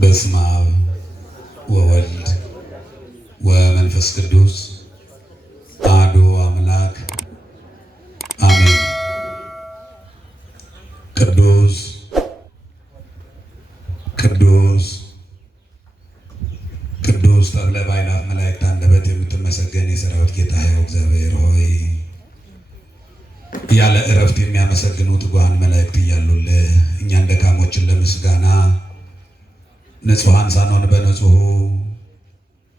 በስመ አብ ወወልድ ወመንፈስ ቅዱስ አሐዱ አምላክ አሜን። ቅዱስ ቅዱስ ቅዱስ ተብለ በአእላፍ መላእክት አንደበት የምትመሰገን የሠራዊት ጌታ ሕያው እግዚአብሔር ሆይ ያለ እረፍት የሚያመሰግኑ ትጉሃን መላእክት እያሉልህ እኛን ደካሞችን ለምስጋና ንጹሐን ሳንሆን በንጹሑ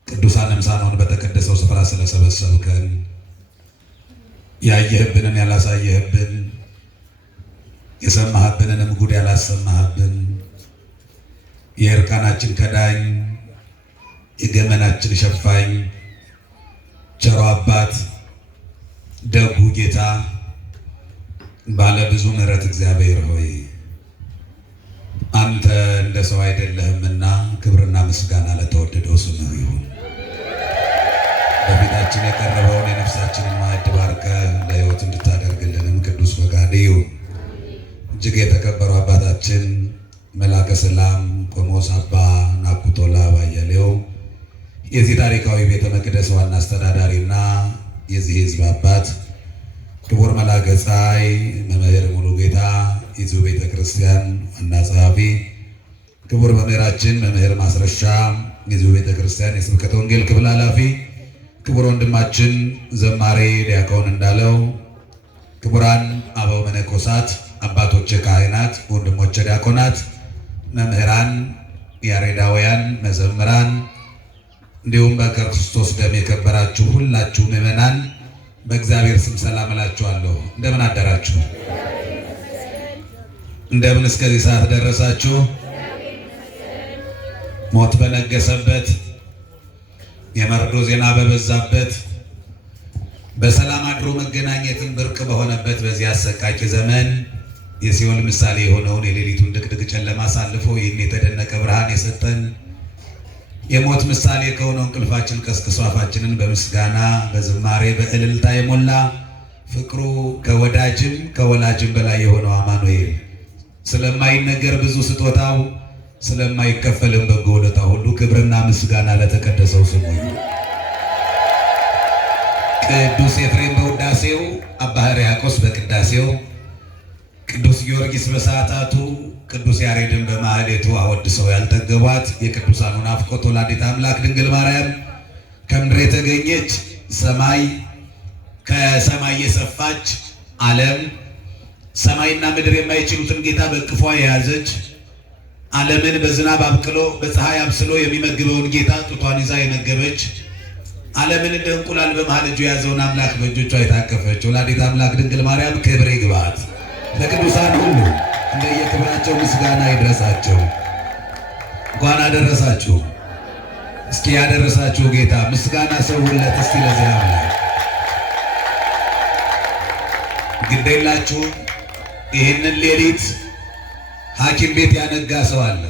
ቅዱሳንም ሳንሆን በተቀደሰው ስፍራ ስለሰበሰብከን ያየህብንን ያላሳየህብን የሰማህብንንም ጉድ ያላሰማህብን የእርቃናችን ከዳኝ የገመናችን ሸፋኝ ቸሮ አባት ደጉ ጌታ ባለ ብዙ ምሕረት እግዚአብሔር ሆይ አንተ እንደ ሰው አይደለህምና ክብርና ምስጋና ለተወደደው ስምህ ይሁን። በፊታችን የቀረበውን የነፍሳችንን ማዕድ ባርከህ ለሕይወት እንድታደርግልንም ቅዱስ ፈቃድ ይሁን። እጅግ የተከበሩ አባታችን መላከ ሰላም ቆሞስ አባ ናኩቶላ ባያሌው የዚህ ታሪካዊ ቤተ መቅደስ ዋና አስተዳዳሪና የዚህ ሕዝብ አባት ክቡር መላከ ፀሐይ መምህር ሙሉጌታ የዚሁ ቤተ ክርስቲያን ዋና ጸሐፊ ክቡር መምህራችን መምህር ማስረሻ የዚሁ ቤተ ክርስቲያን የስብከተ ወንጌል ክፍል ኃላፊ ክቡር ወንድማችን ዘማሬ ዲያቆን እንዳለው ክቡራን አበው መነኮሳት አባቶች ካህናት ወንድሞች ዲያቆናት መምህራን ያሬዳውያን መዘምራን እንዲሁም በክርስቶስ ደም የከበራችሁ ሁላችሁ ምዕመናን በእግዚአብሔር ስም ሰላም እላችኋለሁ። እንደምን አደራችሁ? እንደምን እስከዚህ ሰዓት ደረሳችሁ? ሞት በነገሰበት የመርዶ ዜና በበዛበት በሰላም አድሮ መገናኘትን ብርቅ በሆነበት በዚህ አሰቃቂ ዘመን የሲኦል ምሳሌ የሆነውን የሌሊቱን ድቅድቅ ጨለማ አሳልፎ ይህን የተደነቀ ብርሃን የሰጠን የሞት ምሳሌ ከሆነው እንቅልፋችን ቀስቅሶ አፋችንን በምስጋና በዝማሬ በእልልታ የሞላ ፍቅሩ ከወዳጅም ከወላጅም በላይ የሆነው አማኑኤል ስለማይነገር ብዙ ስጦታው ስለማይከፈልም በጎ ውለታ ሁሉ ክብርና ምስጋና ለተቀደሰው ስሙ ይሁን። ቅዱስ ኤፍሬም በውዳሴው አባ ሕርያቆስ በቅዳሴው ቅዱስ ጊዮርጊስ በሰዓታቱ ቅዱስ ያሬድን በማህሌቱ አወድሰው ያልጠገቧት የቅዱሳኑ ናፍቆት ወላዲተ አምላክ ድንግል ማርያም ከምድር የተገኘች ሰማይ ከሰማይ የሰፋች ዓለም ሰማይና ምድር የማይችሉትን ጌታ በቅፏ የያዘች ዓለምን በዝናብ አብቅሎ በፀሐይ አብስሎ የሚመግበውን ጌታ ጡቷን ይዛ የመገበች ዓለምን እንደ እንቁላል በመሃል እጁ የያዘውን አምላክ በእጆቿ የታቀፈች ወላዲተ አምላክ ድንግል ማርያም ክብር ይግባት። ለቅዱሳን ሁሉ እንደየክብራቸው ምስጋና ይድረሳቸው። እንኳን አደረሳችሁ። እስኪ ያደረሳችሁ ጌታ ምስጋና ሰውለት እስቲ ለዚያ አምላክ ግዴላችሁ። ይህንን ሌሊት ሐኪም ቤት ያነጋ ሰው አለ።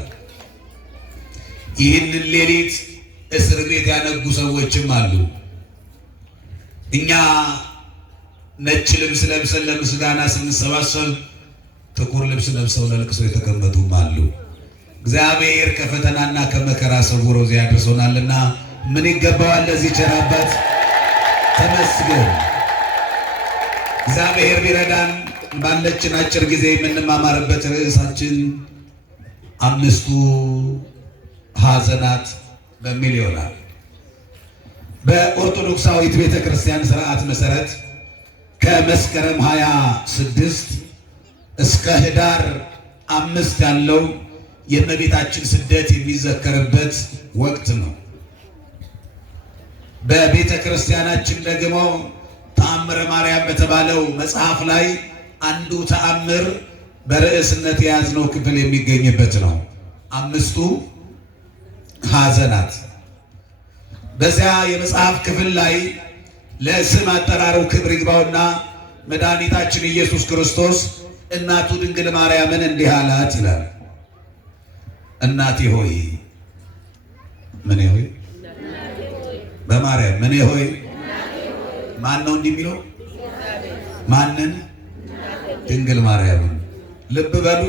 ይህንን ሌሊት እስር ቤት ያነጉ ሰዎችም አሉ። እኛ ነጭ ልብስ ለብሰን ለምስጋና ስንሰባሰብ ጥቁር ልብስ ለብሰው ለልቅሶ የተቀመጡም አሉ። እግዚአብሔር ከፈተናና ከመከራ ሰውሮ እዚህ ያደርሶናልና ምን ይገባዋል ለዚህ ቸር አባት ተመስገን። እግዚአብሔር ቢረዳን ባለችን አጭር ጊዜ የምንማማርበት ርዕሳችን 5ቱ ሐዘናት በሚል ይሆናል። በኦርቶዶክሳዊት ቤተክርስቲያን ስርዓት መሰረት ከመስከረም 26 እስከ ህዳር 5 ያለው የእመቤታችን ስደት የሚዘከርበት ወቅት ነው። በቤተ ክርስቲያናችን ደግሞ ተአምረ ማርያም በተባለው መጽሐፍ ላይ አንዱ ተአምር በርዕስነት የያዝነው ክፍል የሚገኝበት ነው። 5ቱ ሐዘናት። በዚያ የመጽሐፍ ክፍል ላይ ለስም አጠራሩ ክብር ይግባውና መድኃኒታችን ኢየሱስ ክርስቶስ እናቱ ድንግል ማርያምን እንዲህ አላት ይላል። እናቴ ሆይ ምን ሆይ በማርያም ምን ሆይ ማን ነው እንዲህ የሚለው? ማንን? ድንግል ማርያምን። ልብ በሉ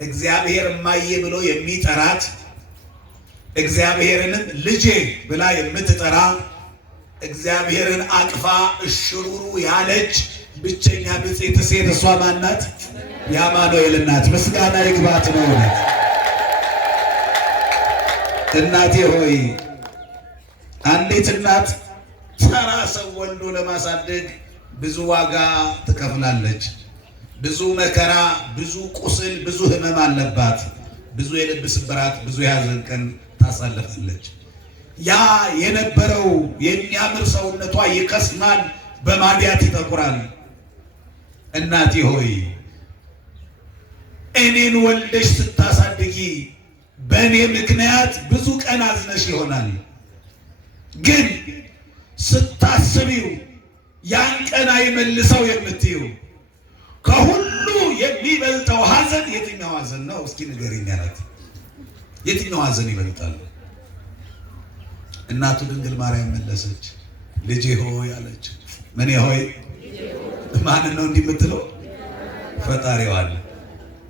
እግዚአብሔር እማዬ ብሎ የሚጠራት እግዚአብሔርንም ልጄ ብላ የምትጠራ እግዚአብሔርን አቅፋ እሽሩሩ ያለች ብቸኛ ብፅዕት ሴት እሷ ማናት? የአማኑኤል እናት። ምስጋና ይግባት ነው። እናቴ ሆይ አንዲት እናት ተራ ሰው ወልዶ ለማሳደግ ብዙ ዋጋ ትከፍላለች። ብዙ መከራ፣ ብዙ ቁስል፣ ብዙ ሕመም አለባት። ብዙ የልብ ስብራት፣ ብዙ የሐዘን ቀን ታሳልፋለች። ያ የነበረው የሚያምር ሰውነቷ ይከስማል፣ በማዲያት ይጠቁራል። እናቴ ሆይ እኔን ወልደሽ ስታሳድጊ በእኔ ምክንያት ብዙ ቀን አዝነሽ ይሆናል። ግን ስታስቢው ያን ቀን አይመልሰው የምትይው ከሁሉ የሚበልጠው ሐዘን የትኛው ሐዘን ነው? እስኪ ንገሪኝ አላት። የትኛው ሐዘን ይበልጣል? እናቱ ድንግል ማርያም መለሰች፣ ልጄ ሆይ አለች። ምን ሆይ? ማንን ነው እንዲህ የምትለው? ፈጣሪዋን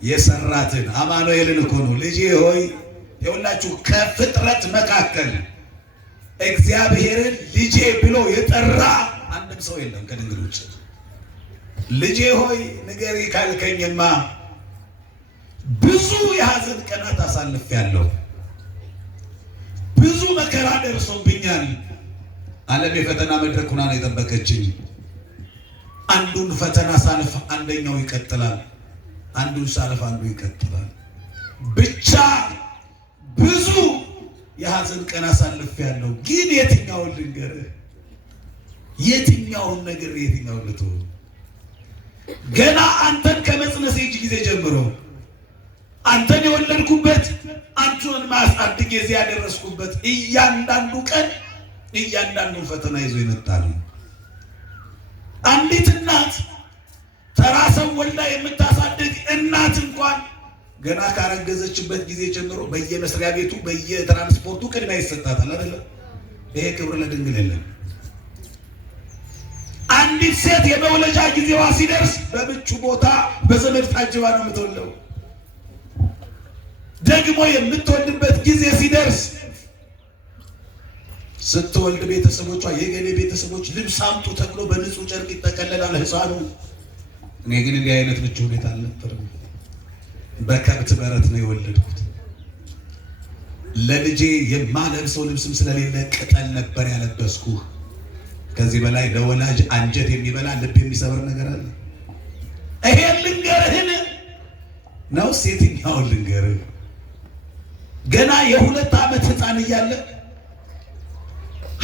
የሰራትን አማኑኤልን እኮ ነው። ልጄ ሆይ የሁላችሁ ከፍጥረት መካከል እግዚአብሔርን ልጄ ብሎ የጠራ አንድም ሰው የለም ከድንግል ውጭ። ልጄ ሆይ ንገሪ ካልከኝማ ብዙ የሐዘን ቀናት አሳልፌያለሁ። ብዙ መከራ ደርሶብኛል። ዓለም የፈተና መድረክ ሆና ነው የጠበቀችኝ። አንዱን ፈተና ሳልፍ አንደኛው ይቀጥላል፣ አንዱን ሳልፍ አንዱ ይቀጥላል። ብቻ ብዙ የሐዘን ቀን አሳልፌያለሁ። ግን የትኛውን ልንገርህ? የትኛውን ነገር የትኛውን ልትሆን? ገና አንተን ከመጽነሴ ጊዜ ጀምሮ አንተን የወለድኩበት አንተን ማሳደግ እዚህ ያደረስኩበት እያንዳንዱ ቀን እያንዳንዱን ፈተና ይዞ ይመጣል። አንዲት እናት ተራ ሰው ወልዳ የምታሳድግ እናት እንኳን ገና ካረገዘችበት ጊዜ ጀምሮ በየመስሪያ ቤቱ በየትራንስፖርቱ ቅድሚያ ይሰጣታል አይደለም? ይሄ ክብር ለድንግል የለም። አንዲት ሴት የመውለጃ ጊዜዋ ሲደርስ በምቹ ቦታ በዘመድ ታጅባ ነው የምትወልደው። ደግሞ የምትወልድበት ጊዜ ሲደርስ ስትወልድ ቤተሰቦቿ የገሌ ቤተሰቦች ልብስ አምጡ ተብሎ በንጹህ ጨርቅ ይጠቀለላል ሕፃኑ። እኔ ግን እንዲህ አይነት ምቹ ሁኔታ አልነበረም። በከብት በረት ነው የወለድኩት። ለልጄ የማለብሰው ልብስም ስለሌለ ቅጠል ነበር ያለበስኩ። ከዚህ በላይ ለወላጅ አንጀት የሚበላ ልብ የሚሰብር ነገር አለ? ይሄን ልንገርህን ነው? የትኛውን ልንገርህ? ገና የ2 ዓመት ሕፃን እያለ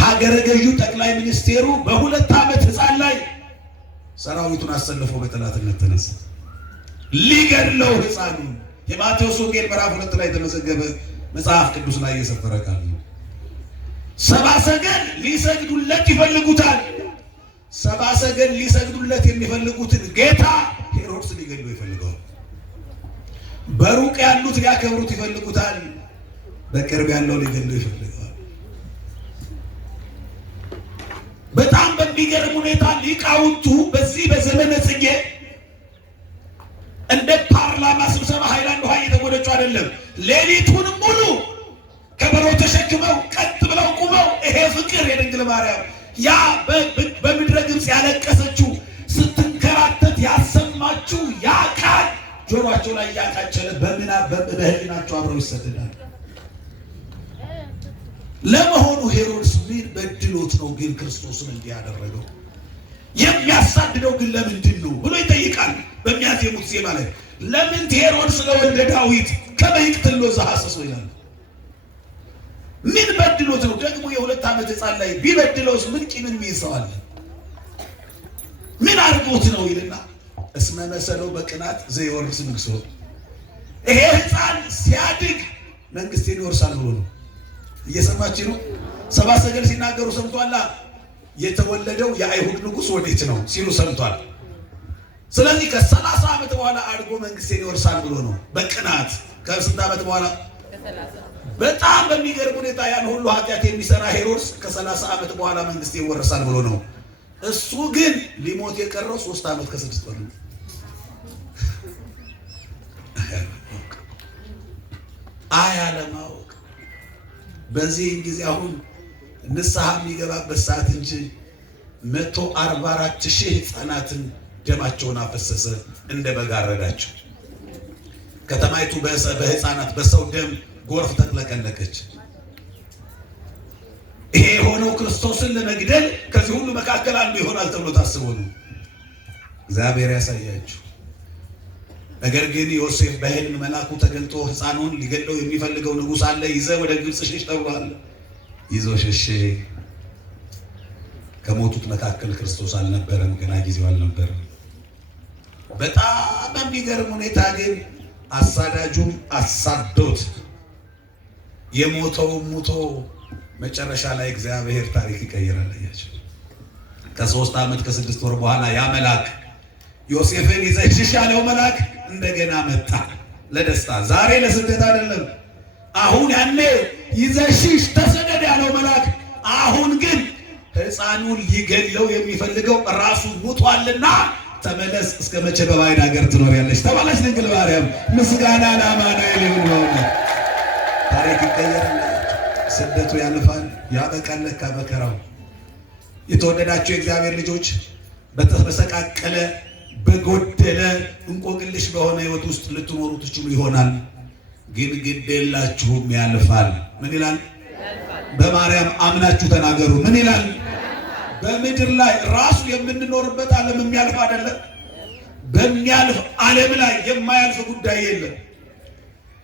ሀገረ ገዢው ጠቅላይ ሚኒስቴሩ በ2 ዓመት ሕፃን ላይ ሰራዊቱን አሰልፎ በጠላትነት ተነሳ። ሊገድለው ሕፃኑን። የማቴዎስ ወንጌል ምዕራፍ 2 ላይ የተመዘገበ መጽሐፍ ቅዱስ ላይ የሰፈረ ቃል ነው። 70 ሰገል ሊሰግዱለት ይፈልጉታል። 70 ሰገል ሊሰግዱለት የሚፈልጉትን ጌታ ሄሮድስ ሊገድለው ይፈልገዋል። በሩቅ ያሉት ሊያከብሩት ይፈልጉታል። በቅርብ ያለው ሊገድለው ይፈልገዋል። በጣም በሚገርም ሁኔታ ሊቃውንቱ በዚህ በዘመነ ጽጌ እንደ ፓርላማ ስብሰባ ሃይላንድ ውሃ እየተጎነጩ አይደለም። ሌሊቱን ሙሉ ከበሮ ተሸክመው ቀጥ ብለው ቁመው ይሄ ፍቅር የድንግል ማርያም ያ በምድረ ግብፅ ያለቀሰችው ስትንከራተት ያሰማችው ያ ቃል ጆሮአቸው ላይ ያቃጨለ በህሊናቸው አብረው ይሰደዳል። ለመሆኑ ሄሮድስ ምን በድሎት ነው ግን ክርስቶስን እንዲህ ያደረገው? የሚያሳድደው ግን ለምንድን ነው ብሎ ይጠይቃል። በሚያዜሙት ዜማ ላይ ለምን ሄሮድስ ለወልደ ዳዊት ከመይቅትሎ ዘሐሰሶ ይላል። ምን በድሎት ነው? ደግሞ የ2 ዓመት ሕፃን ላይ ቢበድለውስ ምን ቂምን ይይዘዋል? ምን አድርጎት ነው ይልና እስመ መሰለው በቅናት ዘይወርስ ንግሶ። ይሄ ሕፃን ሲያድግ መንግስቴን ይወርሳል ብሎ ነው። እየሰማችሁ ነው? 70 ሰገል ሲናገሩ ሰምቷላ። የተወለደው የአይሁድ ንጉሥ ወዴት ነው ሲሉ ሰምቷል። ስለዚህ ከ30 ዓመት በኋላ አድጎ መንግስቴን ይወርሳል ብሎ ነው በቅናት። ከስንት ዓመት በኋላ? በጣም በሚገርም ሁኔታ ያን ሁሉ ኃጢአት የሚሰራ ሄሮድስ ከ30 ዓመት በኋላ መንግስቴ ይወርሳል ብሎ ነው። እሱ ግን ሊሞት የቀረው 3 ዓመት ከ6 ወር ነው። አያለማወቅ በዚህ ጊዜ አሁን ንስሐ የሚገባበት ሰዓት እንጂ 144,000 ሕፃናትን ደማቸውን አፈሰሰ፣ እንደ በግ አረዳቸው። ከተማይቱ በሕፃናት በሰው ደም ጎርፍ ተጥለቀለቀች። ይሄ የሆነው ክርስቶስን ለመግደል ከዚህ ሁሉ መካከል አንዱ ይሆናል ተብሎ ታስቦ ነው። እግዚአብሔር ያሳያችሁ። ነገር ግን ዮሴፍ በሕልም መልአኩ ተገልጦ ሕፃኑን ሊገድለው የሚፈልገው ንጉሥ አለ፣ ይዘህ ወደ ግብፅ ሽሽ ተብሏል። ይዞ ሸሼ። ከሞቱት መካከል ክርስቶስ አልነበረም፣ ገና ጊዜው አልነበረም። በጣም በሚገርም ሁኔታ ግን አሳዳጁም አሳዶት የሞተውም ሙቶ መጨረሻ ላይ እግዚአብሔር ታሪክ ይቀይራል። አያችሁ። ከ3 ዓመት ከ6 ወር በኋላ ያ መልአክ ዮሴፍን ይዘህ ሽሽ ያለው መልአክ እንደገና መጣ ለደስታ። ዛሬ ለስደት አይደለም። አሁን ያኔ ይዘህ ሽሽ ተሰደድ ያለው መልአክ አሁን ግን ሕፃኑን ሊገድለው የሚፈልገው ራሱ ሙቷልና ተመለስ፣ እስከ መቼ በባዕድ ሀገር ትኖሪያለሽ? ተባለች ድንግል ማርያም። ምስጋና ለአማኑኤል ይሁን። በሆነ ታሪክ ይቀየራል። ስደቱ ያልፋል፣ ያበቃል ለካ መከራው። የተወደዳችሁ የእግዚአብሔር ልጆች በተመሰቃቀለ በጎደለ እንቆቅልሽ በሆነ ሕይወት ውስጥ ልትኖሩ ትችሉ ይሆናል። ግን ግድ የላችሁም፣ ያልፋል። ምን ይላል? በማርያም አምናችሁ ተናገሩ። ምን ይላል? በምድር ላይ ራሱ የምንኖርበት ዓለም የሚያልፍ አይደለም። በሚያልፍ ዓለም ላይ የማያልፍ ጉዳይ የለም።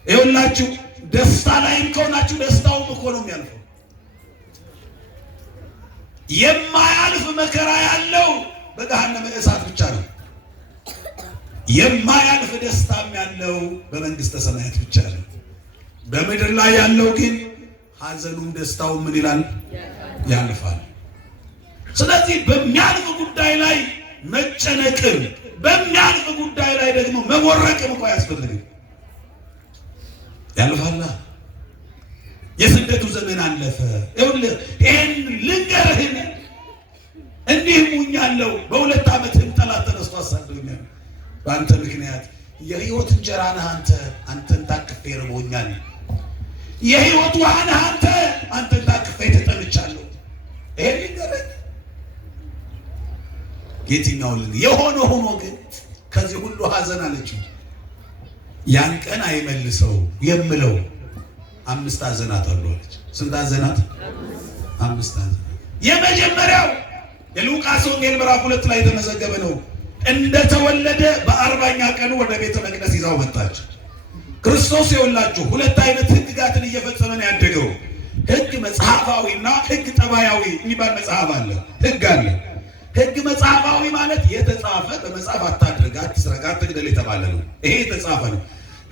ይኸውላችሁ ደስታ ላይም ከሆናችሁ ደስታውም እኮ ነው የሚያልፈው። የማያልፍ መከራ ያለው በገሃነመ እሳት ብቻ ነው። የማያልፍ ደስታም ያለው በመንግስተ ሰማያት ብቻ ነው። በምድር ላይ ያለው ግን ሐዘኑም ደስታውም ምን ይላል? ያልፋል። ስለዚህ በሚያልፍ ጉዳይ ላይ መጨነቅም በሚያልፍ ጉዳይ ላይ ደግሞ መቦረቅም እንኳን አያስፈልግም። ያልፋላ። የስደቱ ዘመን አለፈ። ይኸውልህ ይሄን ልንገርህን እንዲህም ሆኛለሁ። በ2 ዓመትም ጠላት ተነስቶ አሳደኛል። በአንተ ምክንያት የህይወት እንጀራ ነህ አንተ። አንተን ታቅፌ ርቦኛል። የህይወት ውሃ ነህ አንተ። አንተን ታቅፌ ተጠምቻለሁ። ይሄን ልንገርህ የትኛው የሆነ ሆኖ ግን ከዚህ ሁሉ ሐዘን አለችው ያን ቀን አይመልሰው የምለው 5 ሐዘናት አሉ አለች። ስንት ሐዘናት? 5 ሐዘናት። የመጀመሪያው የሉቃስ ወንጌል ምዕራፍ 2 ላይ የተመዘገበ ነው። እንደተወለደ በ40ኛ ቀኑ ወደ ቤተ መቅደስ ይዛው መጣች። ክርስቶስ የወላችሁ 2 አይነት ሕግጋትን እየፈጸመ ነው ያደገው። ሕግ መጽሐፋዊና ሕግ ጠባያዊ የሚባል መጽሐፍ አለ። ሕግ አለ። ሕግ መጽሐፋዊ ማለት የተጻፈ በመጽሐፍ አታድርግ፣ አትስረቅ፣ አትግደል የተባለ ነው። ይሄ የተጻፈ ነው።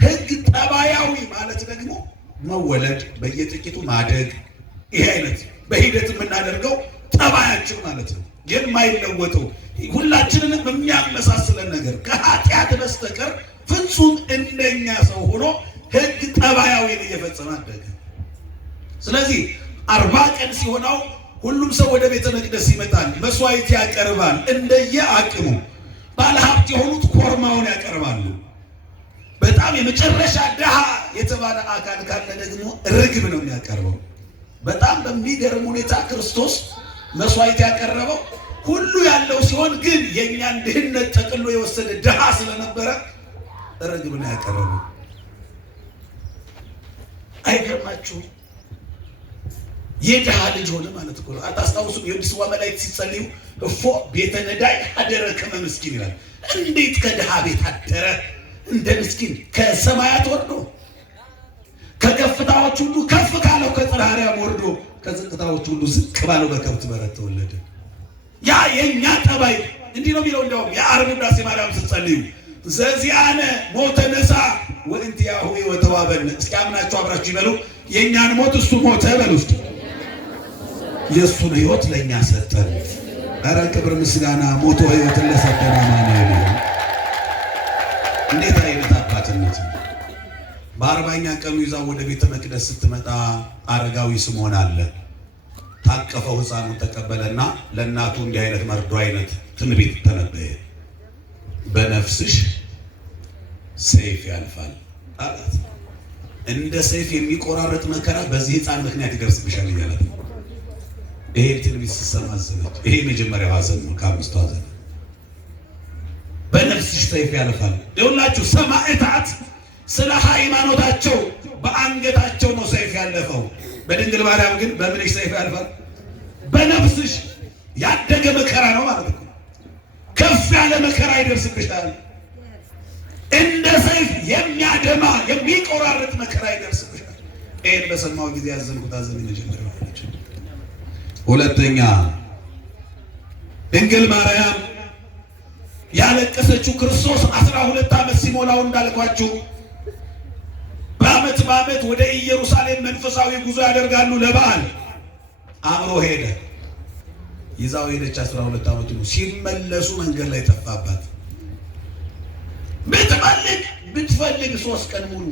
ሕግ ጠባያዊ ማለት ደግሞ መወለድ፣ በየጥቂቱ ማደግ፣ ይሄ አይነት በሂደት የምናደርገው ጠባያችን ማለት ነው። የማይለወጠው ሁላችንንም በሚያመሳስለን ነገር ከኃጢአት በስተቀር ፍጹም እንደኛ ሰው ሆኖ ሕግ ጠባያዊን እየፈጸመ አደገ። ስለዚህ 40 ቀን ሲሆነው ሁሉም ሰው ወደ ቤተ መቅደስ ይመጣል፣ መስዋዕት ያቀርባል። እንደየ አቅሙ ባለሀብት የሆኑት ኮርማውን ያቀርባሉ። በጣም የመጨረሻ ድሃ የተባለ አካል ካለ ደግሞ ርግብ ነው የሚያቀርበው። በጣም በሚገርም ሁኔታ ክርስቶስ መስዋዕት ያቀረበው ሁሉ ያለው ሲሆን ግን የእኛን ድህነት ጠቅሎ የወሰደ ድሃ ስለነበረ ርግብ ነው ያቀረበው። አይገርማችሁ? የድሃ ልጅ ሆነ ማለት እኮ ነው። አታስታውሱም? የድስዋ መላእክት ሲጸልዩ እፎ ቤተ ነዳይ አደረ ከመ ምስኪን ይላል። እንዴት ከድሃ ቤት አደረ እንደ ምስኪን? ከሰማያት ወርዶ ከከፍታዎች ሁሉ ከፍ ካለው ከጽርሐ አርያም ወርዶ ከዝቅታዎች ሁሉ ዝቅ ባለው በከብት በረት ተወለደ። ያ የኛ ጠባይ እንዲህ ነው የሚለው። እንደውም የዓርብ ውዳሴ ማርያም ስትጸልዩ ዘዚአነ ሞተ ነሳ ወእንቲአሁ ወተዋበነ። እስኪ አምናችሁ አብራችሁ ይበሉ። የእኛን ሞት እሱ ሞተ በሉ እስኪ። የእሱን ሕይወት ለእኛ ሰጠን። ኧረ ክብር ምስጋና ሞቶ ሕይወትን ለሰጠን አማኑኤል ይሁን። እንዴት አይነት አባትነት ነው! በ40ኛ ቀኑ ይዛው ወደ ቤተ መቅደስ ስትመጣ አረጋዊ ስምዖን አለ። ታቀፈው፣ ሕፃኑን ተቀበለና ለእናቱ እንዲህ አይነት መርዶ አይነት ትንቢት ተነበየ። በነፍስሽ ሰይፍ ያልፋል አላት። እንደ ሰይፍ የሚቆራረጥ መከራ በዚህ ሕፃን ምክንያት ይደርስብሻል እያላት ነው። ይሄ ትንቢት ስትሰማ አዘነች። ይሄ የመጀመሪያው ሐዘን ነው ከአምስቱ ሐዘን። በነፍስሽ ሰይፍ ያልፋል። ይኸውላችሁ ሰማዕታት ስለ ሃይማኖታቸው በአንገታቸው ነው ሰይፍ ያለፈው። በድንግል ማርያም ግን በምንሽ ሰይፍ ያልፋል? በነፍስሽ ያደገ መከራ ነው ማለት ነው። ከፍ ያለ መከራ ይደርስብሻል። እንደ ሰይፍ የሚያደማ የሚቆራረጥ መከራ ይደርስብሻል። ይህን በሰማው ጊዜ ያዘንኩት ሐዘን የመጀመሪያው ነች። ሁለተኛ ድንግል ማርያም ያለቀሰችው ክርስቶስ 12 ዓመት ሲሞላው እንዳልኳችሁ በዓመት ወደ ኢየሩሳሌም መንፈሳዊ ጉዞ ያደርጋሉ ለበዓል። አምሮ ሄደ። ይዛው ሄደች 12 ዓመት ነው። ሲመለሱ መንገድ ላይ ጠፋባት። ብትፈልግ 3 ቀን ሙሉ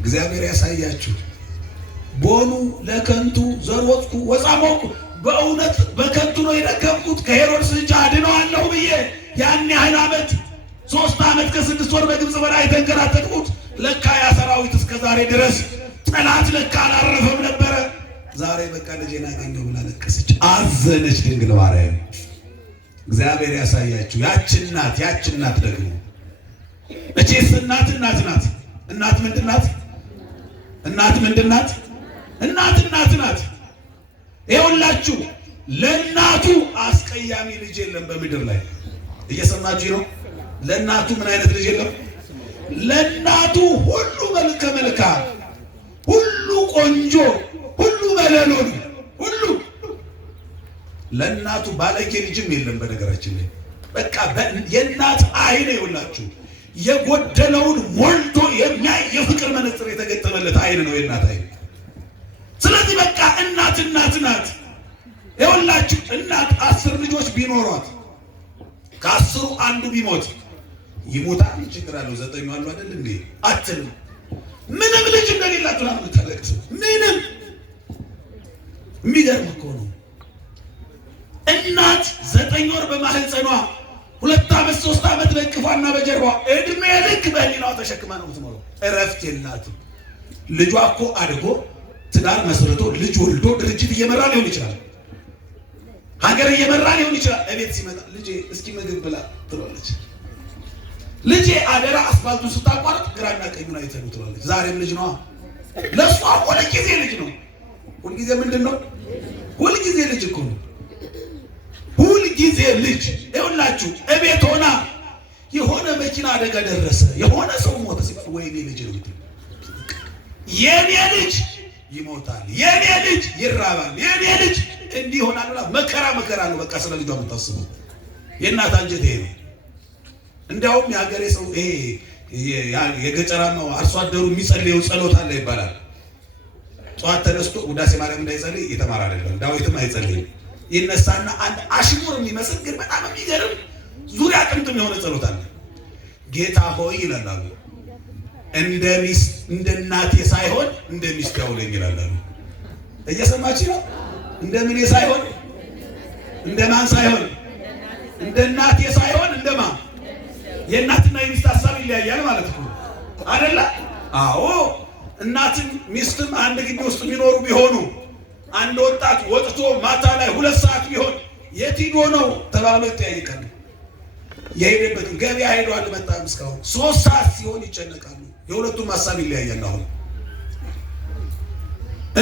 እግዚአብሔር ያሳያችሁ። ቦኑ ለከንቱ ዘሮጥኩ ወጻሞኩ፣ በእውነት በከንቱ ነው የደከምኩት ከሄሮድስ እጅ አድነዋለሁ ብዬ ያን ያህል ዓመት 3 ዓመት ከ6 ወር በግብፅ በላይ ተንከራተትኩት። ለካ ያ ሰራዊት እስከ ዛሬ ድረስ ጠላት ለካ አላረፈም ነበረ። ዛሬ በቃ ልጄን አገኘሁ ብላ ለቀሰች፣ አዘነች ድንግል ማርያም። እግዚአብሔር ያሳያችሁ። ያችን እናት ደግሞ እቼስ እናት ናት። እናት ምንድን ናት? እናት ናት። ይኸውላችሁ ለእናቱ አስቀያሚ ልጅ የለም በምድር ላይ። እየሰማችሁ ነው? ለእናቱ ምን አይነት ልጅ የለም? ለእናቱ ሁሉ መልከ መልካም፣ ሁሉ ቆንጆ፣ ሁሉ መለሎ፣ ሁሉ ለእናቱ ባለጌ ልጅም የለም። በነገራችን ላይ በቃ የእናት አይን ይኸውላችሁ የጎደለውን ሞልቶ የሚያይ የፍቅር መነጽር የተገጠመለት አይን ነው የእናት አይን። ስለዚህ በቃ እናት ናት። ይኸውላችሁ እናት 10 ልጆች ቢኖሯት ከ10ሩ አንዱ ቢሞት ይሞታል። ችግር አለው 9 አሉ አይደል እንዴ አትልም። ምንም ልጅ እንደሌላችሁ ነው የምታለቅሰው። ምንም የሚገርም እኮ ነው። እናት 9 ወር በማህፀኗ 2 ዓመት 3 ዓመት በእቅፏና በጀርባ እድሜ ልክ በህሊናዋ ተሸክማ ነው የምትኖረው። እረፍት የላትም። ልጇ እኮ አድጎ ትዳር መስርቶ ልጅ ወልዶ ድርጅት እየመራ ሊሆን ይችላል፣ ሀገር እየመራ ሊሆን ይችላል። እቤት ሲመጣ ልጄ እስኪ ምግብ ብላ ትላለች። ልጄ አደራ አስፋልቱን ስታቋርጥ ግራና ቀኙን አይተህ ነው ትላለች። ዛሬም ልጅ ነዋ። ለእሷ ሁልጊዜ ልጅ ነው። ሁልጊዜ ምንድን ነው? ሁልጊዜ ልጅ እኮ ነው። ሁልጊዜ ልጅ። ይኸውላችሁ እቤት ሆና የሆነ መኪና አደጋ ደረሰ፣ የሆነ ሰው ሞተ ሲባል ወይኔ ልጅ ነው። የኔ ልጅ ይሞታል፣ የኔ ልጅ ይራባል፣ የኔ ልጅ እንዲህ ይሆናል ብላ መከራ ነው በቃ ስለ ልጇ የምታስበው። የእናት አንጀት ይሄ ነው። እንዲያውም የሀገሬ ሰው ይሄ የገጠራማው አርሶ አደሩ የሚጸልየው ጸሎት አለ ይባላል። ጠዋት ተነስቶ ውዳሴ ማርያም እንዳይጸልይ የተማረ አይደለም፣ ዳዊትም አይጸልይም። ይነሳና አንድ አሽሙር የሚመስል ግን በጣም የሚገርም ዙሪያ ጥምጥም የሆነ ጸሎት አለ። ጌታ ሆይ ይላሉ፣ እንደ እናቴ ሳይሆን እንደ ሚስት ያውለኝ ይላሉ። እየሰማችሁ ነው? እንደ ምኔ ሳይሆን እንደማን ሳይሆን እንደ እናቴ ሳይሆን እንደማን። የእናትና የሚስት ሀሳብ ይለያያል ማለት ነው አይደለ? አዎ። እናትም ሚስትም አንድ ግቢ ውስጥ የሚኖሩ ቢሆኑ አንድ ወጣት ወጥቶ ማታ ላይ 2 ሰዓት ቢሆን የት ሂዶ ነው ተባብለው ይጠያይቃሉ። የሄደበትን ገበያ ሄዶ አልመጣም እስካሁን 3 ሰዓት ሲሆን ይጨነቃሉ። የሁለቱም ሀሳብ ይለያያል። አሁን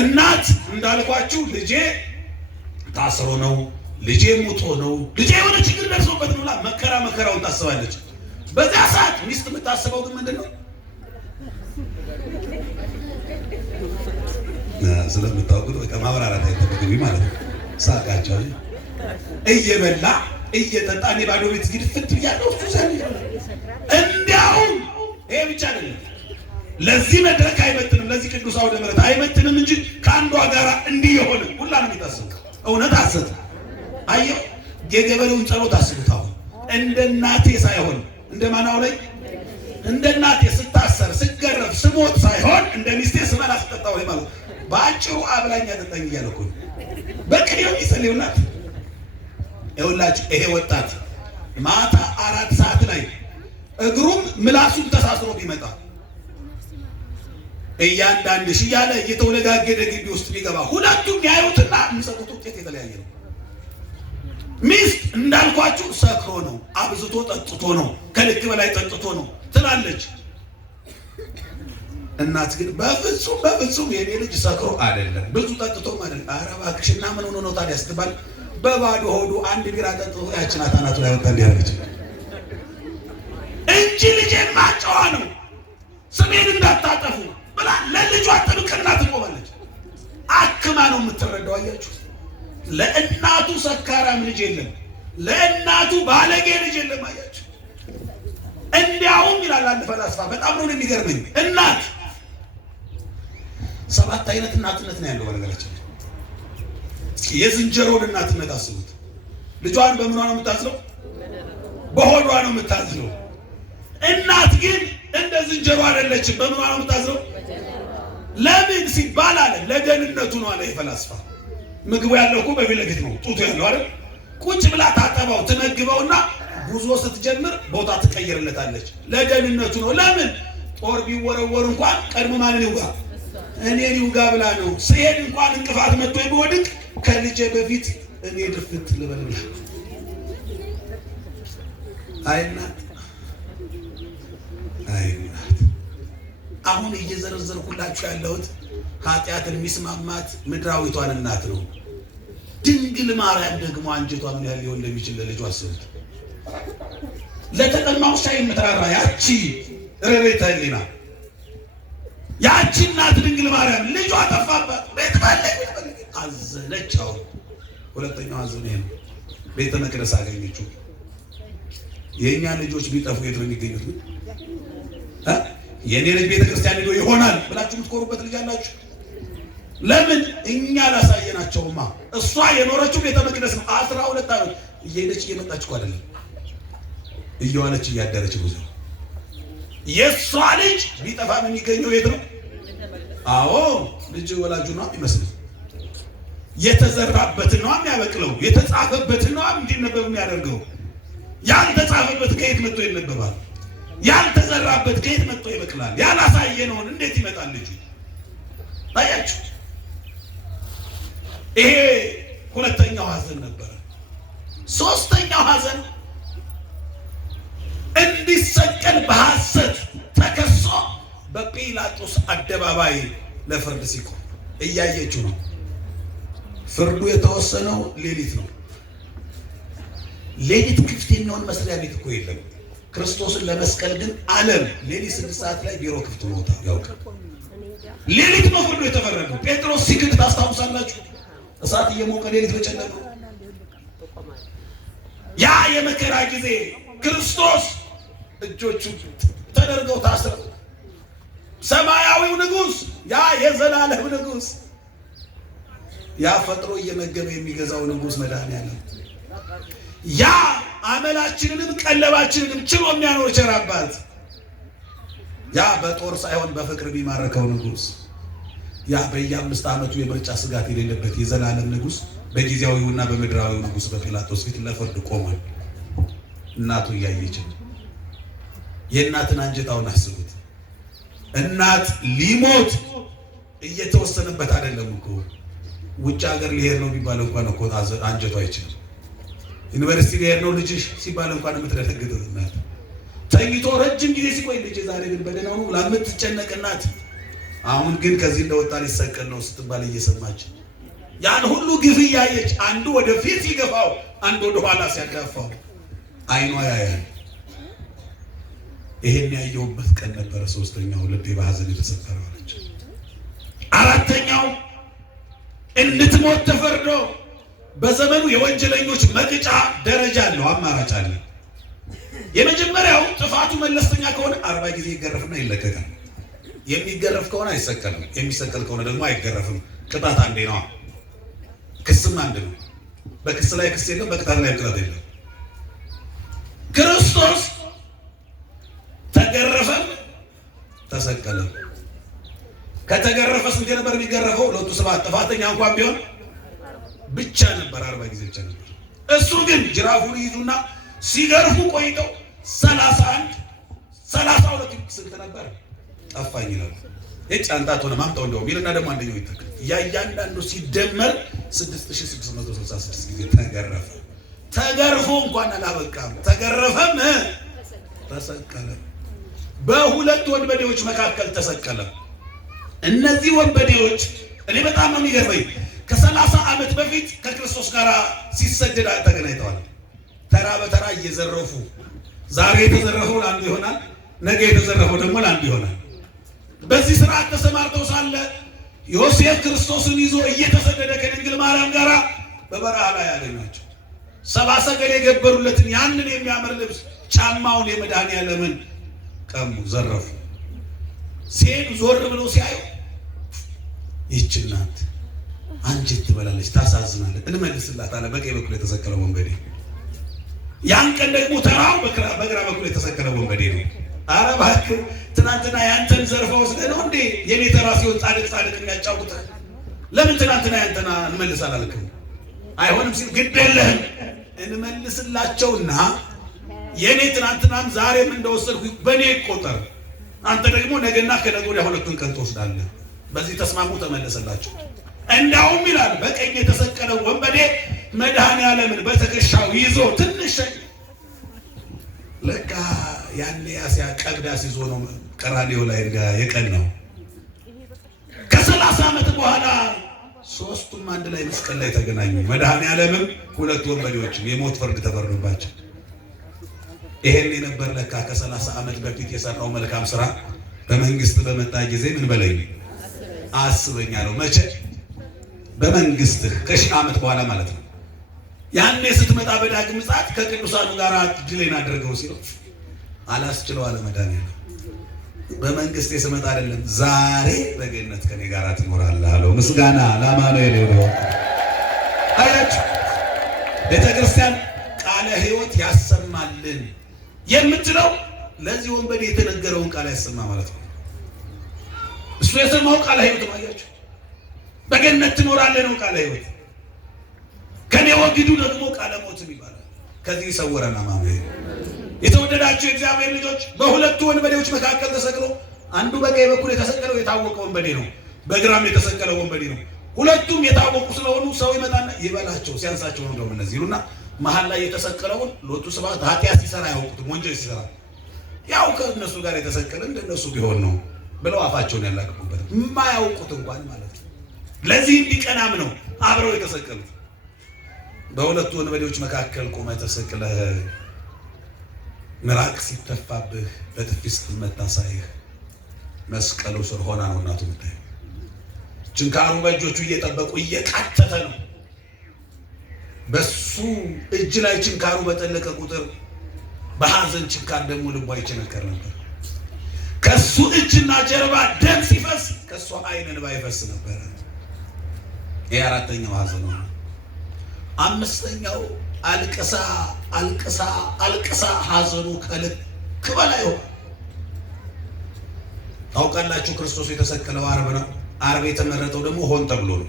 እናት እንዳልኳችሁ ልጄ ታስሮ ነው፣ ልጄ ሙቶ ነው፣ ልጄ የሆነ ችግር ደርሶበት ነው ብላ መከራውን ታስባለች። በዛ ሰዓት ሚስት የምታስበው ግን ምንድን ነው? ስለምታውቁት በቃ ማብራራት አይጠበቅም ማለት ነው። ሳቃቸው እየበላ እየጠጣ እኔ ባዶ ቤት ግድፍት ብያለሁ። እሱ ዘንድ እንዲያውም ይሄ ብቻ አይደለም፣ ለዚህ መድረክ አይመጥንም፣ ለዚህ ቅዱስ አውደ ምሕረት አይመጥንም እንጂ ከአንዷ ጋራ እንዲህ የሆነ ሁላ ነው የሚታሰበው። እውነት አሰት አየው። የገበሬውን ጸሎት አስቡት። አሁን እንደ እናቴ ሳይሆን እንደ ማናው ላይ እንደ እናቴ ስታሰር ስገረፍ ስሞት ሳይሆን እንደ ሚስቴ ስበላ ስጠጣው ላይ ማለት በአጭሩ አብላኝ አጠጣኝ እያለ እኮ በቅኔው ይጸልዩ እናት። ይኸውላችሁ ይሄ ወጣት ማታ 4 ሰዓት ላይ እግሩም ምላሱም ተሳስሮ ቢመጣ እያንዳንድሽ እያለ እየተወለጋገደ ግቢ ውስጥ ቢገባ ሁለቱም ያዩትና የሚሰጡት ውጤት የተለያየ ነው። ሚስት እንዳልኳችሁ ሰክሮ ነው፣ አብዝቶ ጠጥቶ ነው፣ ከልክ በላይ ጠጥቶ ነው ትላለች። እናት ግን በፍጹም የኔ ልጅ ሰክሮ አይደለም፣ ብዙ ጠጥቶም አይደለም። ኧረ እባክሽና ምን ሆኖ ነው ታዲያ ስትባል በባዶ ሆዱ አንድ ቢራ ጠጥቶ ያችን አታናቱ ላይ ወጣ እንዲያለች እንጂ ልጄን ማጫዋ ነው ስሜን እንዳታጠፉ ብላ ለልጇ ጥብቅና ትቆማለች። አክማ ነው የምትረዳው። አያችሁ፣ ለእናቱ ሰካራም ልጅ የለም፣ ለእናቱ ባለጌ ልጅ የለም። አያችሁ፣ እንዲያውም ይላል አንድ ፈላስፋ፣ በጣም ነው የሚገርመኝ። እናት 7 አይነት እናትነት ነው ያለው በነገራችን። የዝንጀሮን እናትነት አስቡት። ልጇን በምኗ ነው የምታዝለው? በሆዷ ነው የምታዝለው። እናት ግን እንደ ዝንጀሮ አይደለችም። በምኗ ነው የምታዝለው? ለምን ሲባል አለ ለደህንነቱ ነው አለ የፈላስፋ። ምግቡ ያለው እኮ በፊት ለፊት ነው፣ ጡቱ ያለው አይደል? ቁጭ ብላ ታጠባው ትመግበውና ጉዞ ስትጀምር ቦታ ትቀይርለታለች። ለደህንነቱ ነው። ለምን ጦር ቢወረወር እንኳን ቀድሞ ማንን ይውጋ? እኔን ይውጋ ብላ ነው። ስሄድ እንኳን እንቅፋት መጥቶ ቢወድቅ ከልጄ በፊት እኔ ድፍት ልበል ብላ። አይናት አሁን እየዘረዘርኩላችሁ ያለሁት ኃጢአትን የሚስማማት ምድራዊቷን እናት ነው። ድንግል ማርያም ደግሞ አንጀቷ ምን ያህል ሊሆን እንደሚችል ለልጇ አስቡት። ለተጠማው ሻይ የምትራራ ያቺ ርሬተ ሕሊና ያቺ እናት ድንግል ማርያም ልጇ ጠፋባት። ቤት ባለኝ አዘነች። አሁን ሁለተኛው አዘነ ነው። ቤተ መቅደስ አገኘችው። የእኛ ልጆች ቢጠፉ የት ነው የሚገኙት? የእኔ ልጅ ቤተ ክርስቲያን ሄዶ ይሆናል ብላችሁ የምትኮሩበት ልጅ አላችሁ? ለምን? እኛ ላሳየናቸውማ። እሷ የኖረችው ቤተ መቅደስ ነው። 12 ዓመት እየሄደች እየመጣች እኮ አይደለም፣ እየዋለች እያደረች ብዙ። የእሷ ልጅ ቢጠፋ የሚገኘው የት ነው? አዎ ልጅ ወላጁ ነው የሚመስለው። የተዘራበትን ነው የሚያበቅለው። የተጻፈበትን ነው እንዲነበብ የሚያደርገው። ያልተጻፈበት ከየት መጥቶ ይነበባል? ያልተዘራበት ከየት መጥቶ ይበቅላል? ያላሳየነውን እንዴት ይመጣል ልጁ? አያችሁ፣ ይሄ ሁለተኛው ሐዘን ነበረ። ሶስተኛው ሐዘን እንዲሰቀል በሐሰት ተከሶ በጲላጦስ አደባባይ ለፍርድ ሲቆም እያየችው ነው። ፍርዱ የተወሰነው ሌሊት ነው። ሌሊት ክፍት የሚሆን መስሪያ ቤት እኮ የለም። ክርስቶስን ለመስቀል ግን ዓለም ሌሊት 6 ሰዓት ላይ ቢሮ ክፍት ነው ያውቃል። ሌሊት ነው ፍርዱ የተፈረደው። ጴጥሮስ ሲክድ ታስታውሳላችሁ? እሳት እየሞቀ ሌሊት በጨለማ ያ የመከራ ጊዜ ክርስቶስ እጆቹ ተደርገው ታስረው ሰማያዊው ንጉሥ ያ የዘላለም ንጉሥ ያ ፈጥሮ እየመገበ የሚገዛው ንጉሥ መድኃኒዓለም ያ አመላችንንም ቀለባችንንም ችሎ የሚያኖር ቸር አባት ያ በጦር ሳይሆን በፍቅር የሚማርከው ንጉሥ ያ በየ5 ዓመቱ የምርጫ ስጋት የሌለበት የዘላለም ንጉሥ በጊዜያዊውና በምድራዊው ንጉሥ በጲላጦስ ፊት ለፍርድ ቆሟል። እናቱ እያየች የእናትን አንጀታውን አስቡት። እናት ሊሞት እየተወሰነበት አይደለም እኮ ውጭ ሀገር ሊሄድ ነው ቢባል እንኳን እኮ አንጀቷ አይችልም። ዩኒቨርሲቲ ሊሄድ ነው ልጅሽ ሲባል እንኳን የምትደነግጥ እናት፣ ተኝቶ ረጅም ጊዜ ሲቆይ ልጅ ዛሬ ግን በደህና ነው ለምትጨነቅ እናት፣ አሁን ግን ከዚህ እንደወጣ ሊሰቀል ነው ስትባል እየሰማች ያን ሁሉ ግፍ እያየች አንዱ ወደፊት ሲገፋው አንዱ ወደ ኋላ ሲያጋፋው አይኗ ያያል። ይሄን ያየሁበት ቀን ነበረ። ሶስተኛው ልቤ በሐዘን የተሰበረ አለች። አራተኛው እንድትሞት ተፈርዶ በዘመኑ የወንጀለኞች መቅጫ ደረጃ አለው፣ አማራጭ አለ። የመጀመሪያው ጥፋቱ መለስተኛ ከሆነ 40 ጊዜ ይገረፍና ይለቀቃል። የሚገረፍ ከሆነ አይሰቀልም፣ የሚሰቀል ከሆነ ደግሞ አይገረፍም። ቅጣት አንዴ ነው፣ ክስም አንድ ነው። በክስ ላይ ክስ የለም፣ በቅጣት ላይ ቅጣት የለም። ክርስቶስ ተገረፈ፣ ተሰቀለ። ከተገረፈ ስንት ነበር የሚገረፈው? ለቱ 7 ጥፋተኛ እንኳን ቢሆን ብቻ ነበር፣ 40 ጊዜ ብቻ ነበር። እሱ ግን ጅራፉን ይዙና ሲገርፉ ቆይተው 32 ስንት ነበር? ጠፋኝ ይላል። አንታት ሆነ ማምጣው እንደው ሚልና ደግሞ አንደኛው ይተካል። ያያንዳንዱ ሲደመር 6666 ጊዜ ተገረፈ። ተገርፎ እንኳን አላበቃም፣ ተገረፈም ተሰቀለ። በሁለት ወንበዴዎች መካከል ተሰቀለ። እነዚህ ወንበዴዎች እኔ በጣም ነው የሚገርመኝ። ከ30 ዓመት በፊት ከክርስቶስ ጋር ሲሰደድ ተገናኝተዋል። ተራ በተራ እየዘረፉ ዛሬ የተዘረፈው ለአንዱ ይሆናል፣ ነገ የተዘረፈው ደግሞ ለአንዱ ይሆናል። በዚህ ስርዓት ተሰማርተው ሳለ ዮሴፍ ክርስቶስን ይዞ እየተሰደደ ከድንግል ማርያም ጋር በበረሃ ላይ ያገኛቸው። 70 ሰገል የገበሩለትን ያንን የሚያምር ልብስ ጫማውን የመድኃኒዓለምን ቀሙ፣ ዘረፉ። ሲሄዱ ዞር ብሎ ሲያዩ ይህች እናት አንጀት ትበላለች፣ ታሳዝናለች፣ እንመልስላት አለ በቀኝ በኩል የተሰቀለ ወንበዴ። ያን ቀን ደግሞ ተራው በግራ በኩል የተሰቀለ ወንበዴ ነው። ኧረ እባክህ ትናንትና ያንተን ዘርፈው ወስደህ ነው እንዴ የኔ ተራ ሲሆን ጻድቅ ጻድቅ የሚያጫውተህ? ለምን ትናንትና ያንተና እንመልስ አላልክም? አይሆንም ሲል ግድ የለህም እንመልስላቸውና የኔ ትናንትናም ዛሬም እንደወሰድኩ በኔ ይቆጠር፣ አንተ ደግሞ ነገና ከነገ ወዲያ ሁለቱን ቀን ትወስዳለህ። በዚህ ተስማሙ፣ ተመለሰላቸው። እንዳውም ይላል በቀኝ የተሰቀለው ወንበዴ መድኃኒዓለምን በትከሻው ይዞ ትንሽ ለካ ያኔ ያሲያ ቀብዳስ ይዞ ነው ቀራንዮ ላይ የቀን ነው። ከ30 ዓመት በኋላ ሶስቱም አንድ ላይ መስቀል ላይ ተገናኙ። መድኃኒዓለምም ሁለት ወንበዴዎችም የሞት ፍርድ ተፈረደባቸው። ይሄን የነበር ለካ ከ30 ዓመት በፊት የሰራው መልካም ስራ በመንግስት በመጣ ጊዜ ምን በለኝ አስበኛ ነው። መቼ? በመንግስትህ ከ1000 ዓመት በኋላ ማለት ነው። ያኔ ስትመጣ በዳግም ምጽአት ከቅዱሳኑ ጋር ድሌን አድርገው ሲለው አላስችለው አለ መድኃኒዓለም። በመንግስት ስመጣ አይደለም ዛሬ በገነት ከኔ ጋር ትኖራለህ አለው። ምስጋና ለአማኑኤል ይሁን። አያችሁ ቤተክርስቲያን ቃለ ሕይወት ያሰማልን የምትለው ለዚህ ወንበዴ የተነገረውን ቃል ያሰማ ማለት ነው። እሱ የሰማው ቃለ ሕይወት ነው። አያችሁ በገነት ትኖራለህ ነው ቃለ ሕይወት። ከኔ ወግዱ ደግሞ ቃለ ሞት ይባላል። ከዚህ ይሰውረን አማኑኤል። የተወደዳችሁ የእግዚአብሔር ልጆች በሁለቱ ወንበዴዎች መካከል ተሰቅሎ አንዱ በቀኝ በኩል የተሰቀለው የታወቀ ወንበዴ ነው፣ በግራም የተሰቀለው ወንበዴ ነው። ሁለቱም የታወቁ ስለሆኑ ሰው ይመጣና ይበላቸው ሲያንሳቸው ነው እንደውም እነዚህ ይሉና መሀል ላይ የተሰቀለውን ሎቱ ስብሐት ኃጢአት ሲሰራ ያውቁት ወንጀል ሲሰራ ያው ከእነሱ ጋር የተሰቀለ እንደነሱ ቢሆን ነው ብለው አፋቸውን ያላቅቁበት የማያውቁት እንኳን ማለት ነው። ለዚህ እንዲቀናም ነው አብረው የተሰቀሉት። በሁለቱ ወንበዴዎች መካከል ቆመህ ተሰቅለህ ምራቅ ሲተፋብህ በጥፊ ስትመታ ሳይህ መስቀሉ ስር ሆና ነው እናቱ የምታየው። ችንካሩ በእጆቹ እየጠበቁ እየቃተተ ነው። በሱ እጅ ላይ ችንካሩ በጠለቀ ቁጥር በሐዘን ችንካር ደግሞ ልቧ ይቸነከር ነበር። ከሱ እጅና ጀርባ ደም ሲፈስ ከሷ ዓይን እንባ ይፈስ ነበር። ይሄ አራተኛው ሐዘን ነው። አምስተኛው አልቅሳ አልቅሳ አልቅሳ ሐዘኑ ከልክ በላይ ሆነ። ታውቃላችሁ ክርስቶስ የተሰቀለው ዓርብ ነው። ዓርብ የተመረጠው ደግሞ ሆን ተብሎ ነው።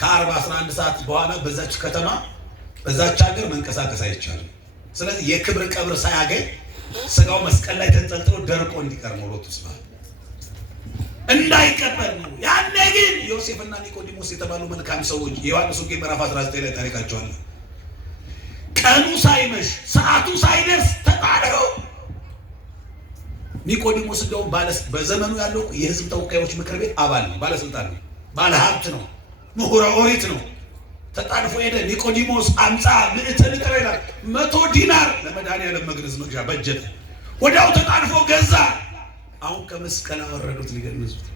ከዓርብ 11 ሰዓት በኋላ በዛች ከተማ በዛች ሀገር መንቀሳቀስ አይቻልም። ስለዚህ የክብር ቀብር ሳያገኝ ስጋው መስቀል ላይ ተንጠልጥሎ ደርቆ እንዲቀር ነው ሎቱ ስብሐት እንዳይቀበር ነው። ያኔ ግን ዮሴፍና ኒቆዲሞስ የተባሉ መልካም ሰዎች የዮሐንስ ወንጌል ምዕራፍ 19 ላይ ታሪካቸው አለ። ቀኑ ሳይመሽ ሰዓቱ ሳይደርስ ተጣደው ኒቆዲሞስ እንደውም በዘመኑ ያለው የሕዝብ ተወካዮች ምክር ቤት አባል ነው፣ ባለስልጣን ነው፣ ባለ ሀብት ነው፣ ምሁረ ኦሪት ነው። ተጣድፎ ሄደ። ኒቆዲሞስ አምጣ ምዕተ ልጥረ ይላል 100 ዲናር ለመድኃኒዓለም መግነዝ መግዣ በጀት። ወዲያው ተጣድፎ ገዛ። አሁን ከመስቀል አወረዱት ሊገንዙት።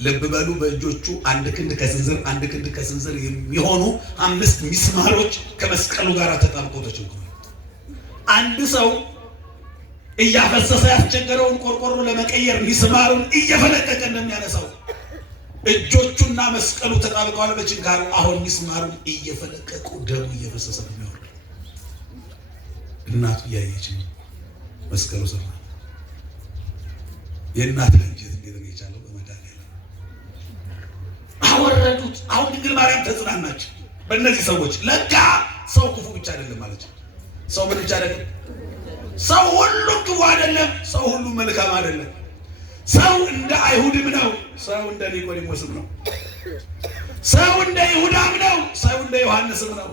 ልብ በሉ በእጆቹ አንድ ክንድ ከስንዝር የሚሆኑ 5 ሚስማሮች ከመስቀሉ ጋር ተጣብቆ ተቸንክሯል። አንድ ሰው እያፈሰሰ ያስቸገረውን ቆርቆሮ ለመቀየር ሚስማሩን እየፈለቀቀ እንደሚያነሳው እጆቹና መስቀሉ ተጣብቀዋል በችንካሩ። አሁን ሚስማሩን እየፈለቀቁ ደሙ እየፈሰሰ ነው የሚወርድ። እናቱ እያየች ነው መስቀሉ ስር የእናት አንጀት እንዴት ነው የቻለው? በመድኃኒዓለም አወረዱት። አሁን ድንግል ማርያም ተጽናናች በእነዚህ ሰዎች። ለካ ሰው ክፉ ብቻ አይደለም ማለት ነው። ሰው ምን ብቻ አይደለም፣ ሰው ሁሉ ክፉ አይደለም፣ ሰው ሁሉ መልካም አይደለም። ሰው እንደ አይሁድም ነው፣ ሰው እንደ ኒቆዲሞስም ነው፣ ሰው እንደ ይሁዳም ነው፣ ሰው እንደ ዮሐንስም ነው።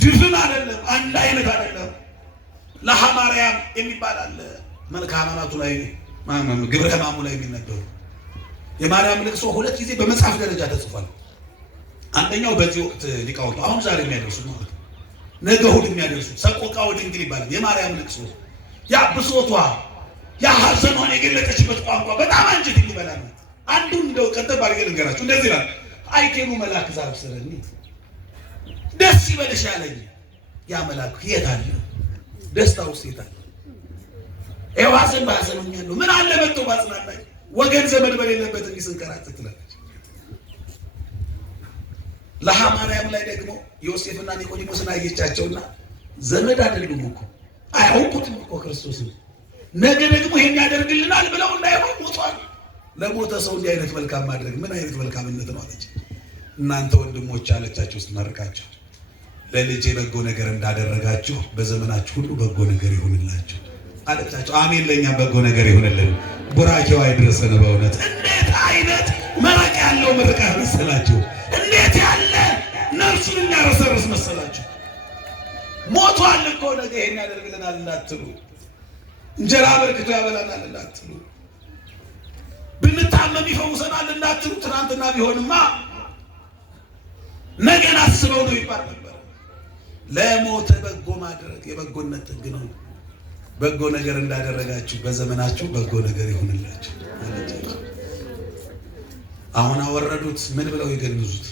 ድፍን አይደለም፣ አንድ አይነት አይደለም። ለሐማርያም የሚባል አለ መልክአ ሕማማቱ ላይ ግብረ ሕማሙ ላይ የሚነበሩ የማርያም ልቅሶ 2 ጊዜ በመጽሐፍ ደረጃ ተጽፏል። አንደኛው በዚህ ወቅት ሊቃውንቱ አሁን ዛሬ የሚያደርሱት ማለት ነው፣ ነገ እሑድ የሚያደርሱት ሰቆቃወ ድንግል ይባላል። የማርያም ልቅሶ ያ ብሶቷ ያ ሐዘኗን የገለጠችበት ቋንቋ በጣም አንጀት ይበላል። አንዱን እንደው ቀጥታ ባርገ ልንገራችሁ። እንደዚህ ይላል፣ አይቴኑ መልአክ ዘአብሰረኒ ደስ ይበልሽ ያለኝ ያ መልአክ የት አለ? ደስታው የት አለ? ሐዘን ባዘኑኛለሁ ምን አለ መጥቶ ባጽናናኝ፣ ወገን ዘመድ በሌለበት እንዲህ ስንከራተት ትላለች። ለሐማርያም ላይ ደግሞ ዮሴፍና ኒቆዲሞስን አየቻቸውና ዘመድ አይደሉም እኮ አያውቁትም እኮ ክርስቶስን፣ ነገ ደግሞ ይሄን ያደርግልናል ብለው እንዳይሆን ሞቷል። ለሞተ ሰው እንዲህ አይነት መልካም ማድረግ ምን አይነት መልካምነት ነው አለች። እናንተ ወንድሞች አለቻቸው ስትመርቃቸው፣ ለልጄ በጎ ነገር እንዳደረጋችሁ በዘመናችሁ ሁሉ በጎ ነገር ይሁንላችሁ አለቻቸው። አሜን፣ ለእኛም በጎ ነገር ይሁንልን። ቡራኬው አይድረሰን። በእውነት እንዴት አይነት መረቅ ያለው ምርቃት መሰላችሁ! እንዴት ያለ ነፍሱን የሚያረሰርስ መሰላችሁ! ሞቷል እኮ ነገ ይሄን ያደርግልናል እንዳትሉ፣ እንጀራ በርክቶ ያበላናል እንዳትሉ፣ ብንታመም ይፈውሰናል እንዳትሉ፣ ትናንትና ቢሆንማ ነገን አስበው ነው ይባል ነበር። ለሞተ በጎ ማድረግ የበጎነት ጥግ ነው። በጎ ነገር እንዳደረጋችሁ በዘመናችሁ በጎ ነገር ይሁንላችሁ። አሁን አወረዱት። ምን ብለው ይገንዙት?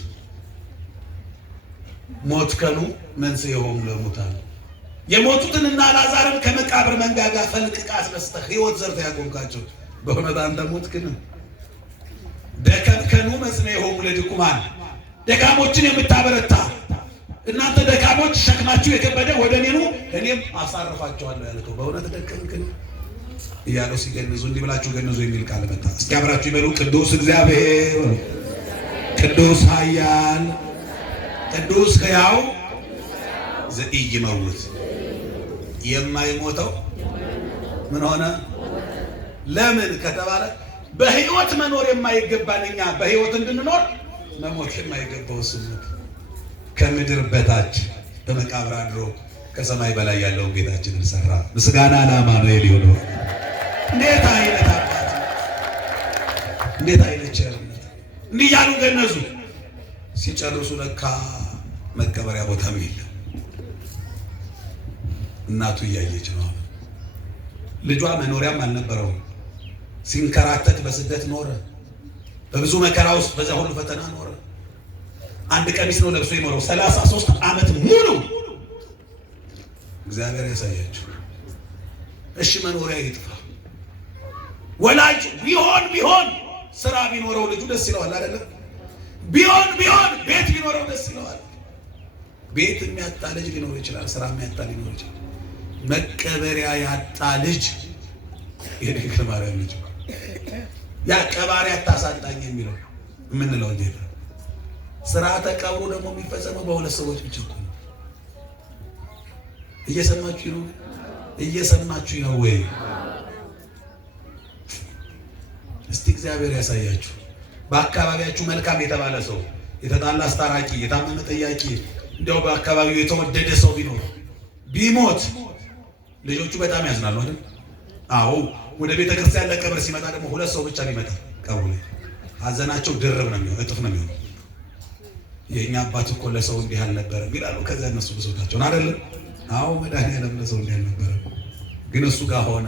ሞት ከኑ መንሥኤሆሙ ለሙታን። የሞቱትንና አልዓዛርን ከመቃብር መንጋጋ ፈልቅቃ አስነስተህ ሕይወት ዘርተህ ያቆምካቸው በእውነት አንተ ሞትክን። ደከምከኑ መጽንዔሆሙ ለድኩማን። ደካሞችን የምታበረታ እናንተ ደካሞች ሸክማችሁ የከበደ ወደ እኔ ኑ እኔም አሳርፋችኋለሁ ያልከው በእውነት ደከምክን እያለው ሲገንዙ እንዲህ ብላችሁ ገንዙ የሚል ቃል መጣ። እስኪ አብራችሁ ይበሉ። ቅዱስ እግዚአብሔር፣ ቅዱስ ኃያል፣ ቅዱስ ሕያው ዘኢይመውት። የማይሞተው ምን ሆነ? ለምን ከተባለ በሕይወት መኖር የማይገባን እኛ በሕይወት እንድንኖር መሞት የማይገባው እሱ ሞት። ከምድር በታች በመቃብር አድሮ ከሰማይ በላይ ያለውን ቤታችንን ሰራ። ምስጋና ለአማኑኤል ይሁን። እንዴት አይነት አባት! እንዴት አይነት ቸርነት! እንዲህ እያሉ ገነዙ። ሲጨርሱ ለካ መቀበሪያ ቦታም የለም። እናቱ እያየች ነው። ልጇ መኖሪያም አልነበረውም። ሲንከራተት በስደት ኖረ። በብዙ መከራ ውስጥ በዛ ሁሉ ፈተና ኖረ። አንድ ቀሚስ ነው ለብሶ የኖረው 33 ዓመት ሙሉ። እግዚአብሔር ያሳያችሁ። እሺ መኖሪያ ይጥፋ። ወላጅ ቢሆን ስራ ቢኖረው ልጁ ደስ ይለዋል አይደለም? ቢሆን ቤት ቢኖረው ደስ ይለዋል። ቤት የሚያጣ ልጅ ሊኖር ይችላል። ስራ የሚያጣ ሊኖር ይችላል። መቀበሪያ ያጣ ልጅ የድንግል ማርያም ልጅ ያ ቀባሪ አታሳጣኝ የሚለው የምንለው ጌታ። ስርዓተ ቀብሩ ደግሞ የሚፈጸመው በሁለት ሰዎች ብቻ ነው። እየሰማችሁ ነው? እየሰማችሁ ነው ወይ? እስቲ እግዚአብሔር ያሳያችሁ። በአካባቢያችሁ መልካም የተባለ ሰው፣ የተጣላ አስታራቂ፣ የታመመ ጠያቂ፣ እንደው በአካባቢው የተወደደ ሰው ቢኖር ቢሞት ልጆቹ በጣም ያዝናሉ አይደል? አዎ። ወደ ቤተ ክርስቲያን ለቀብር ሲመጣ ደግሞ ሁለት ሰው ብቻ ሊመጣ ቀብሩ ላይ ሀዘናቸው ድርብ ነው የሚሆነው፣ እጥፍ ነው የሚሆነው። የኛ አባት እኮ ለሰው እንዲህ አልነበረም ይላሉ። ከዛ እነሱ ብሶታቸውን አይደለም። አዎ መድኃኒዓለም ለሰው እንዲህ አልነበረም፣ ግን እሱ ጋር ሆነ።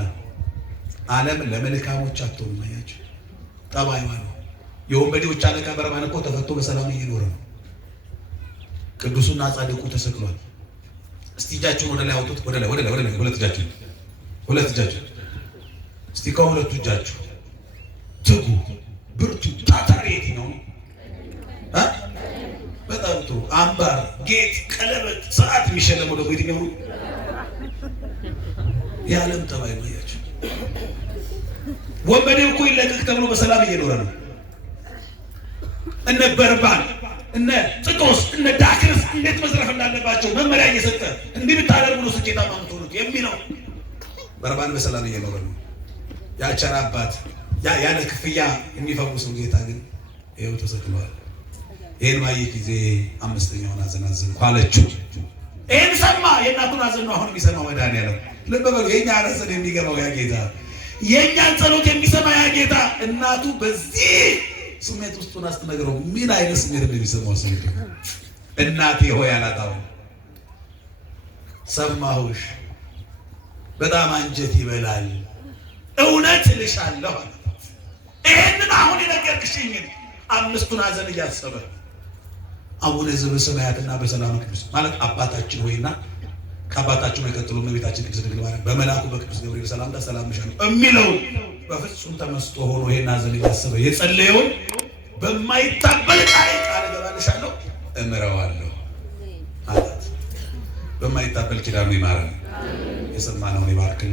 ዓለም ለመልካሞች አትሆንም። አያችሁ፣ ጠባይዋ ነው። የወንበዴዎች አለቃ በርባን እኮ ተፈቶ በሰላም እየኖረ ነው። ቅዱሱና ጻድቁ ተሰቅሏል። እስቲ እጃችሁን ወደ ላይ አውጡት። ወደ ላይ ሁለት እጃችሁ እስቲ ከሁለቱ እጃችሁ ትጉ፣ ብርቱ፣ ታታሪ የትኛው ነው? በጣም ጥሩ። አምባር፣ ጌጥ፣ ቀለበት፣ ሰዓት የሚሸለመው ደግሞ የትኛው ነው? የዓለም ጠባይ ነው። ያችሁ ወንበዴው እኮ ይለቀቅ ተብሎ በሰላም እየኖረ ነው። እነ በርባን፣ እነ ጥጦስ፣ እነ ዳክርስ እንዴት መዝረፍ እንዳለባቸው መመሪያ እየሰጠ እንዲህ ብታደርጉ ነው ስኬታማ የምትሆኑት የሚለው። በርባን በሰላም እየኖረ ነው። ያቸር አባት ያለ ክፍያ የሚፈውሰው ጌታ ግን ይኸው ተሰቅሏል። ይሄን ባየ ጊዜ አምስተኛውን ሐዘን አዘንኩ አለችው። ይሄን ሰማ። የእናቱን ሐዘን ነው አሁን የሚሰማው መድኃኒዓለም። ልብ በሉ፣ የኛ ሐዘን የሚገባው ያ ጌታ፣ የኛን ጸሎት የሚሰማ ያ ጌታ እናቱ በዚህ ስሜት ውስጥ ሆና ስትነግረው ምን አይነት ስሜት እንደሚሰማው ስሜት እናቴ ሆይ አላጣው ሰማሁሽ፣ በጣም አንጀት ይበላል፣ እውነት እልሻለሁ አለ። ይሄንን አሁን የነገርሽኝን አምስቱን ሐዘን እያሰበ አቡነ ዘበሰማያትና በሰላም ቅዱስ ማለት አባታችን ሆይና ከአባታችን የቀጥሎ እመቤታችን ቅድስት ድንግል ማርያም በመልአኩ በቅዱስ ገብርኤል ሰላምታ ሰላም እልሻለሁ የሚለው በፍጹም ተመስጦ ሆኖ ይሄን ሐዘን እያሰበ የጸለየውን በማይታበል ቃል እገባልሻለሁ እምረዋለሁ ማለት በማይታበል ኪዳኑ ይማረን። የሰማነውን ይባርክልን።